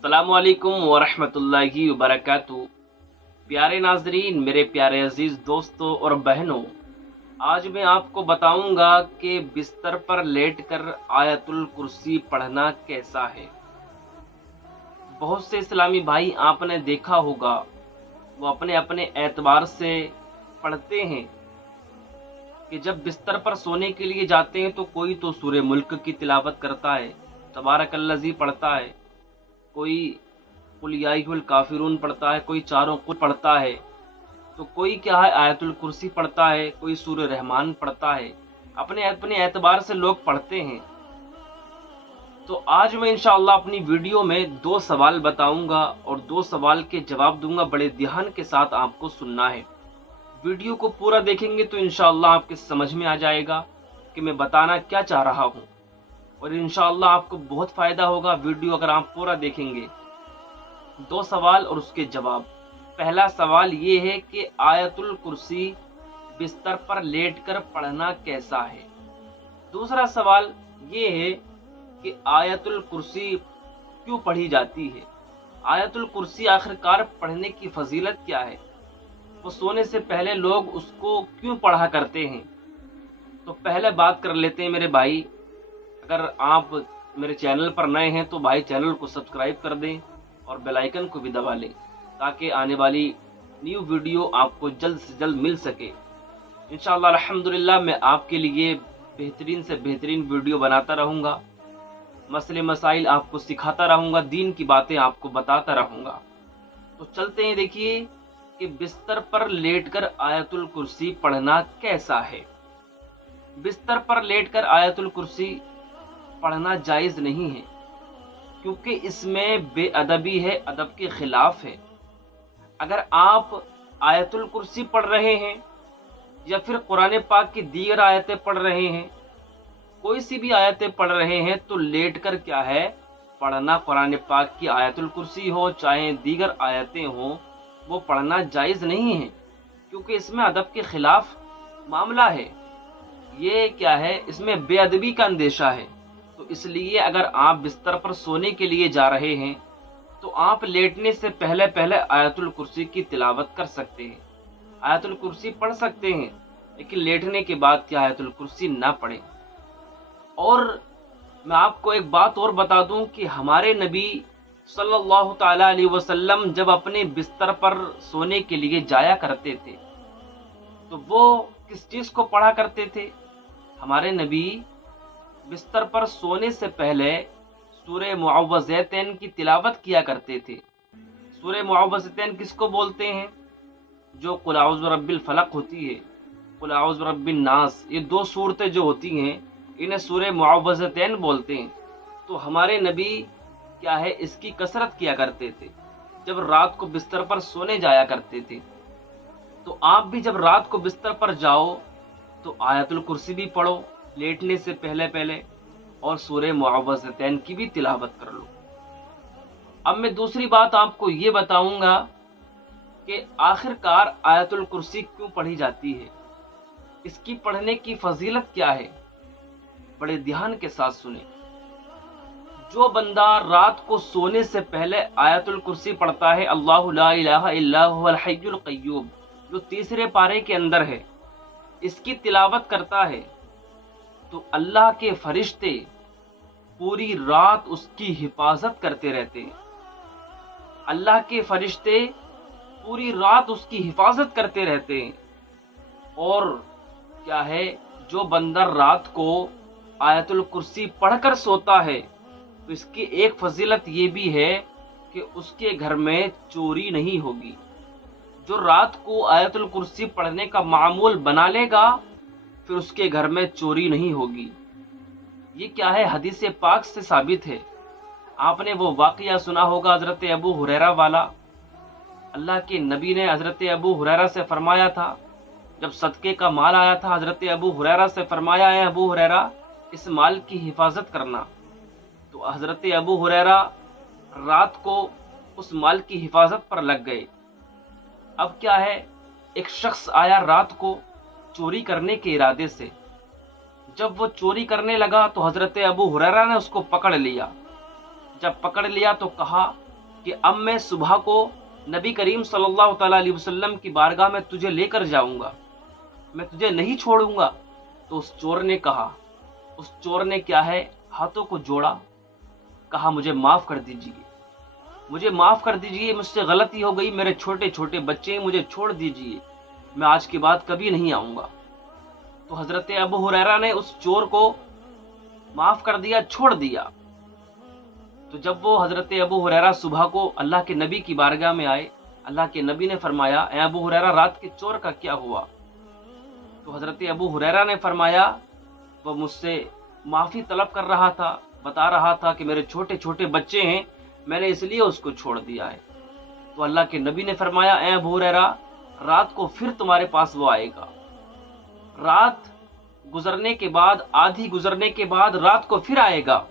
अस्सलामुअलैकुम वरहमतुल्लाहि वबरकातुहू। प्यारे नाजरीन, मेरे प्यारे अजीज दोस्तों और बहनों, आज मैं आपको बताऊंगा कि बिस्तर पर लेटकर आयतुल कुर्सी पढ़ना कैसा है। बहुत से इस्लामी भाई आपने देखा होगा, वो अपने अपने एतबार से पढ़ते हैं कि जब बिस्तर पर सोने के लिए जाते हैं तो कोई तो सूरे मुल्क की तिलावत करता है, तबारकल्लज़ी पढ़ता है, कोई कुल या अय्युहल काफिरून पढ़ता है, कोई चारों कुल पढ़ता है, तो कोई क्या है आयतुल कुर्सी पढ़ता है, कोई सूरह रहमान पढ़ता है। अपने अपने एतबार से लोग पढ़ते हैं। तो आज मैं इंशाअल्लाह अपनी वीडियो में 2 सवाल बताऊंगा और 2 सवाल के जवाब दूंगा। बड़े ध्यान के साथ आपको सुनना है। वीडियो को पूरा देखेंगे तो इंशाअल्लाह आपके समझ में आ जाएगा कि मैं बताना क्या चाह रहा हूँ, और इंशाअल्लाह आपको बहुत फ़ायदा होगा वीडियो अगर आप पूरा देखेंगे। 2 सवाल और उसके जवाब। पहला सवाल ये है कि आयतुल कुर्सी बिस्तर पर लेटकर पढ़ना कैसा है। दूसरा सवाल ये है कि आयतुल कुर्सी क्यों पढ़ी जाती है। आयतुल कुर्सी आखिरकार पढ़ने की फजीलत क्या है, वो सोने से पहले लोग उसको क्यों पढ़ा करते हैं। तो पहले बात कर लेते हैं मेरे भाई। अगर आप मेरे चैनल पर नए हैं तो भाई चैनल को सब्सक्राइब कर दें और बेल आइकन को भी दबा लें, ताकि आने वाली न्यू वीडियो आपको जल्द से जल्द मिल सके। इंशाअल्लाह अल्हम्दुलिल्लाह मैं आपके लिए बेहतरीन से बेहतरीन वीडियो बनाता रहूँगा, मसले मसाइल आपको सिखाता रहूँगा, दीन की बातें आपको बताता रहूँगा। तो चलते हैं, देखिए कि बिस्तर पर लेटकर आयतुल कुर्सी पढ़ना कैसा है। बिस्तर पर लेटकर आयतुल कुर्सी पढ़ना जायज़ नहीं है, क्योंकि इसमें बेअदबी है, अदब के खिलाफ है। अगर आप आयतुल कुर्सी पढ़ रहे हैं या फिर कुरान पाक की दीगर आयतें पढ़ रहे हैं, कोई सी भी आयतें पढ़ रहे हैं, तो लेटकर क्या है पढ़ना। कुरान पाक की आयतुल कुर्सी हो चाहे दीगर आयतें हो, वो पढ़ना जायज़ नहीं है, क्योंकि इसमें अदब के खिलाफ मामला है। ये क्या है, इसमें बेअदबी का अंदेशा है। तो इसलिए अगर आप बिस्तर पर सोने के लिए जा रहे हैं तो आप लेटने से पहले पहले आयतुल कुर्सी की तिलावत कर सकते हैं, आयतुल कुर्सी पढ़ सकते हैं, लेकिन लेटने के बाद क्या आयतुल कुर्सी ना पढ़ें। और मैं आपको एक बात और बता दूं कि हमारे नबी सल्लल्लाहु ताला अलैहि वसल्लम जब अपने बिस्तर पर सोने के लिए जाया करते थे तो वो किस चीज़ को पढ़ा करते थे। हमारे नबी बिस्तर पर सोने से पहले सूरह मुअव्वज़तैन की तिलावत किया करते थे। सूरह मुअव्वज़तैन किसको बोलते हैं? जो कुल औज़ु बिरब्बिल फलक होती है, कुल औज़ु बिरब्बिन नास, ये 2 सूरतें जो होती हैं इन्हें सूरह मुअव्वज़तैन बोलते हैं। तो हमारे नबी क्या है इसकी कसरत किया करते थे जब रात को बिस्तर पर सोने जाया करते थे। तो आप भी जब रात को बिस्तर पर जाओ तो आयतुल कुर्सी भी पढ़ो लेटने से पहले पहले, और सूरह मुअव्वज़तैन की भी तिलावत कर लो। अब मैं दूसरी बात आपको ये बताऊंगा कि आखिरकार आयतुल कुर्सी क्यों पढ़ी जाती है, इसकी पढ़ने की फजीलत क्या है। बड़े ध्यान के साथ सुने। जो बंदा रात को सोने से पहले आयतुल कुर्सी पढ़ता है, अल्लाहु ला इलाहा इल्ला हुवल हय्युल क़य्यूम, जो तीसरे पारे के अंदर है, इसकी तिलावत करता है, तो अल्लाह के फरिश्ते पूरी रात उसकी हिफाजत करते रहते हैं। अल्लाह के फरिश्ते पूरी रात उसकी हिफाजत करते रहते हैं। और क्या है, जो बंदा रात को आयतुल कुर्सी पढ़कर सोता है तो इसकी एक फजीलत ये भी है कि उसके घर में चोरी नहीं होगी। जो रात को आयतुल कुर्सी पढ़ने का मामूल बना लेगा फिर उसके घर में चोरी नहीं होगी। ये क्या है, हदीस पाक से साबित है। आपने वो वाक़या सुना होगा हज़रत अबू हुरैरा वाला। अल्लाह के नबी ने हज़रत अबू हुरैरा से फरमाया था, जब सदक़े का माल आया था, हज़रत अबू हुरैरा से फरमाया है, अबू हुरैरा इस माल की हिफाजत करना। तो हज़रत अबू हुरैरा रात को उस माल की हिफाजत पर लग गए। अब क्या है, एक शख्स आया रात को चोरी करने के इरादे से। जब वो चोरी करने लगा तो हज़रत अबू हुरैरा ने उसको पकड़ लिया। जब पकड़ लिया तो कहा کہ اب میں صبح کو نبی کریم صلی اللہ تعالیٰ علیہ وسلم کی بارگاہ میں تجھے لے کر جاؤں گا، میں تجھے نہیں چھوڑوں گا۔ تو اس چور نے کہا، اس چور نے کیا ہے ہاتھوں کو جوڑا، کہا مجھے معاف کر دیجئے، مجھے معاف کر دیجئے، مجھ سے غلطی ہو گئی، میرے چھوٹے چھوٹے بچے ہیں، مجھے چھوڑ دیجئے، میں آج کے بعد کبھی نہیں آؤں گا۔ تو حضرت ابو ہریرہ نے اس چور کو معاف کر دیا، چھوڑ دیا۔ تو جب وہ حضرت ابو ہریرہ صبح کو اللہ کے نبی کی بارگاہ میں آئے، اللہ کے نبی نے فرمایا اے ابو ہریرہ رات کے چور کا کیا ہوا؟ تو حضرت ابو ہریرہ نے فرمایا وہ مجھ سے معافی طلب کر رہا تھا، بتا رہا تھا کہ میرے چھوٹے چھوٹے بچے ہیں، میں نے اس لیے اس کو چھوڑ دیا ہے۔ تو اللہ کے نبی نے فرمایا اے ابو ہریرہ رات کو پھر تمہارے پاس وہ آئے گا، رات گزرنے کے بعد، آدھی گزرنے کے بعد رات کو پھر آئے گا۔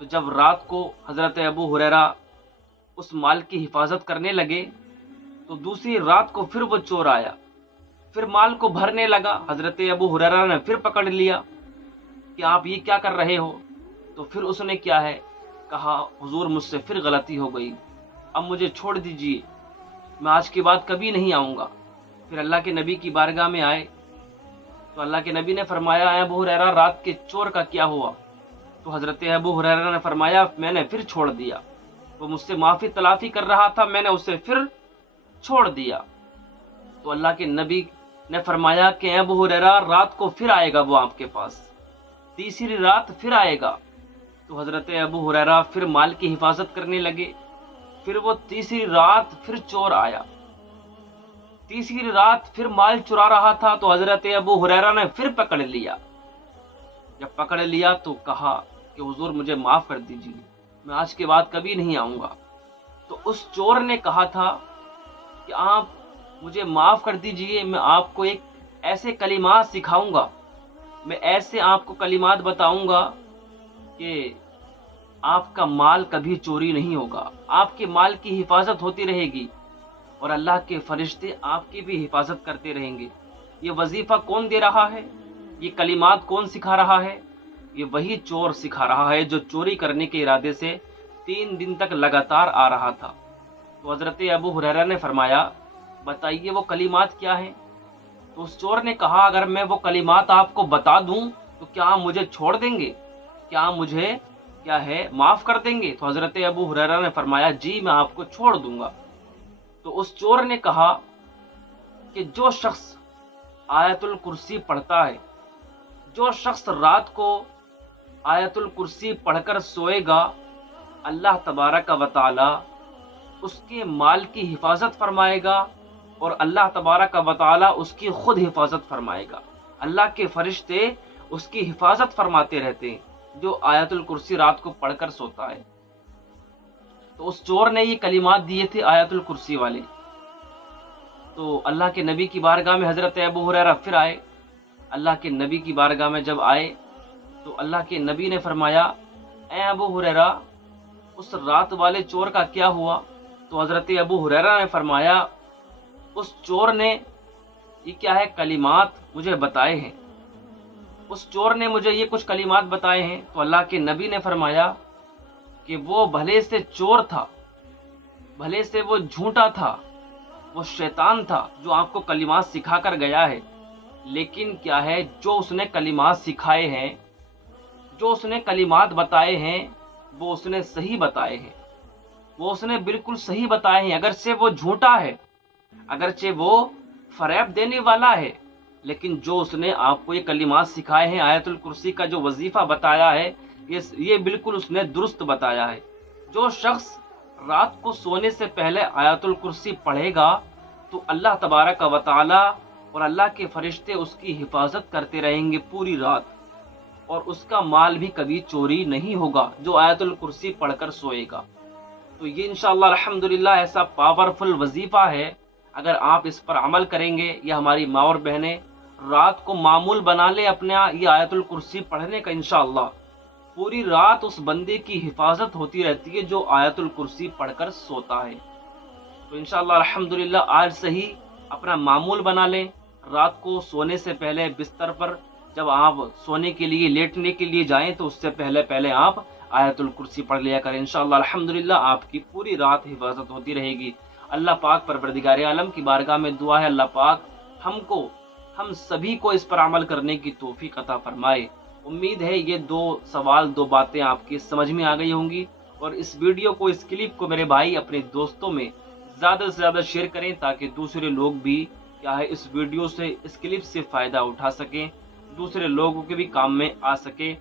تو جب رات کو حضرت ابو ہریرہ اس مال کی حفاظت کرنے لگے تو دوسری رات کو پھر وہ چور آیا، پھر مال کو بھرنے لگا۔ حضرت ابو ہریرہ نے پھر پکڑ لیا کہ آپ یہ کیا کر رہے ہو؟ تو پھر اس نے کیا ہے کہا حضور مجھ سے پھر غلطی ہو گئی، اب مجھے چھوڑ دیجئے، میں آج کے بعد کبھی نہیں آؤں گا۔ پھر اللہ کے نبی کی بارگاہ میں آئے تو اللہ کے نبی نے فرمایا اے ابو ہریرہ رات کے چور کا کیا ہوا؟ تو حضرت ابو ہریرہ نے فرمایا میں نے پھر چھوڑ دیا، وہ مجھ سے معافی تلافی کر رہا تھا، میں نے اسے پھر چھوڑ دیا۔ تو اللہ کے نبی نے فرمایا کہ اے ابو ہریرہ رات کو پھر آئے گا وہ آپ کے پاس، تیسری رات پھر آئے گا۔ تو حضرت ابو ہریرہ پھر مال کی حفاظت کرنے لگے، پھر وہ تیسری رات پھر چور آیا، تیسری رات پھر مال چرا رہا تھا۔ تو حضرت ابو ہریرہ نے پھر پکڑ لیا، جب پکڑ لیا تو کہا کہ حضور مجھے معاف کر دیجیے، میں آج کے بعد کبھی نہیں آؤں گا۔ تو اس چور نے کہا تھا کہ آپ مجھے معاف کر دیجئے، میں آپ کو ایک ایسے کلمات سکھاؤں گا، میں ایسے آپ کو کلمات بتاؤں گا کہ آپ کا مال کبھی چوری نہیں ہوگا، آپ کے مال کی حفاظت ہوتی رہے گی اور اللہ کے فرشتے آپ کی بھی حفاظت کرتے رہیں گے۔ یہ وظیفہ کون دے رہا ہے؟ یہ کلمات کون سکھا رہا ہے؟ یہ وہی چور سکھا رہا ہے جو چوری کرنے کے ارادے سے 3 دن تک لگاتار آ رہا تھا۔ تو حضرت ابو ہریرہ نے فرمایا بتائیے وہ کلمات کیا ہیں؟ تو اس چور نے کہا اگر میں وہ کلمات آپ کو بتا دوں تو کیا آپ مجھے چھوڑ دیں گے؟ کیا آپ مجھے کیا ہے معاف کر دیں گے؟ تو حضرت ابو ہریرہ نے فرمایا جی میں آپ کو چھوڑ دوں گا۔ تو اس چور نے کہا کہ جو شخص آیت الکرسی پڑھتا ہے، جو شخص رات کو آیت الکرسی پڑھ کر سوئے گا، اللہ تبارک و تعالی اس کے مال کی حفاظت فرمائے گا اور اللہ تبارک و تعالی اس کی خود حفاظت فرمائے گا۔ اللہ کے فرشتے اس کی حفاظت فرماتے رہتے ہیں جو آیت الکرسی رات کو پڑھ کر سوتا ہے۔ تو اس چور نے یہ کلمات دیے تھے آیت الکرسی والے۔ تو اللہ کے نبی کی بارگاہ میں حضرت ابو ہریرہ پھر آئے، اللہ کے نبی کی بارگاہ میں جب آئے تو اللہ کے نبی نے فرمایا اے ابو ہریرہ اس رات والے چور کا کیا ہوا؟ تو حضرت ابو ہریرہ نے فرمایا اس چور نے یہ کیا ہے کلمات مجھے بتائے ہیں، اس چور نے مجھے یہ کچھ کلمات بتائے ہیں۔ تو اللہ کے نبی نے فرمایا کہ وہ بھلے سے چور تھا، بھلے سے وہ جھوٹا تھا، وہ شیطان تھا جو آپ کو کلمات سکھا کر گیا ہے، لیکن کیا ہے جو اس نے کلمات سکھائے ہیں، جو اس نے کلمات بتائے ہیں وہ اس نے صحیح بتائے ہیں، وہ اس نے بالکل صحیح بتائے ہیں۔ اگرچہ وہ جھوٹا ہے، اگرچہ وہ فریب دینے والا ہے، لیکن جو اس نے آپ کو یہ کلمات سکھائے ہیں، آیت الکرسی کا جو وظیفہ بتایا ہے، یہ بالکل اس نے درست بتایا ہے۔ جو شخص رات کو سونے سے پہلے آیت الکرسی پڑھے گا تو اللہ تبارک و تعالی اور اللہ کے فرشتے اس کی حفاظت کرتے رہیں گے پوری رات، اور اس کا مال بھی کبھی چوری نہیں ہوگا جو آیت الکرسی پڑھ کر سوئے گا۔ تو یہ انشاءاللہ الحمدللہ ایسا پاورفل وظیفہ ہے، اگر آپ اس پر عمل کریں گے یا ہماری ماں اور بہنیں رات کو معمول بنا لیں اپنا یہ آیت الکرسی پڑھنے کا، انشاءاللہ پوری رات اس بندے کی حفاظت ہوتی رہتی ہے جو آیت الکرسی پڑھ کر سوتا ہے۔ تو انشاءاللہ الحمدللہ آج سے ہی اپنا معمول بنا لیں، رات کو سونے سے پہلے بستر پر جب آپ سونے کے لیے لیٹنے کے لیے جائیں تو اس سے پہلے آپ आयतुल कुर्सी पढ़ लिया करें। इंशाअल्लाह अल्हम्दुलिल्लाह आपकी पूरी रात हिफाजत होती रहेगी। अल्लाह पाक परवरदिगार आलम की बारगाह में दुआ है, अल्लाह पाक हम सभी को इस पर अमल करने की तौफीक अता फरमाए। उम्मीद है ये 2 सवाल 2 बातें आपकी समझ में आ गई होंगी। और इस वीडियो को, इस क्लिप को मेरे भाई अपने दोस्तों में ज़्यादा से ज़्यादा शेयर करें, ताकि दूसरे लोग भी क्या है इस वीडियो से, इस क्लिप से फ़ायदा उठा सकें, दूसरे लोगों के भी काम में आ सके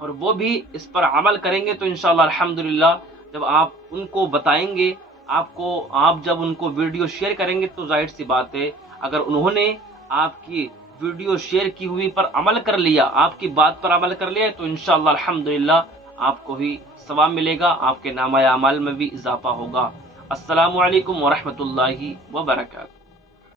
और वो भी इस पर अमल करेंगे। तो इंशाअल्लाह अल्हम्दुलिल्लाह जब आप उनको बताएंगे, आप जब उनको वीडियो शेयर करेंगे, तो जाहिर सी बात है अगर उन्होंने आपकी वीडियो शेयर की हुई पर अमल कर लिया, आपकी बात पर अमल कर लिया, तो इंशाअल्लाह अल्हम्दुलिल्लाह आपको भी सवाब मिलेगा, आपके नामा अमाल में भी इजाफा होगा। अस्सलामु अलैकुम व रहमतुल्लाहि व बरकातहू।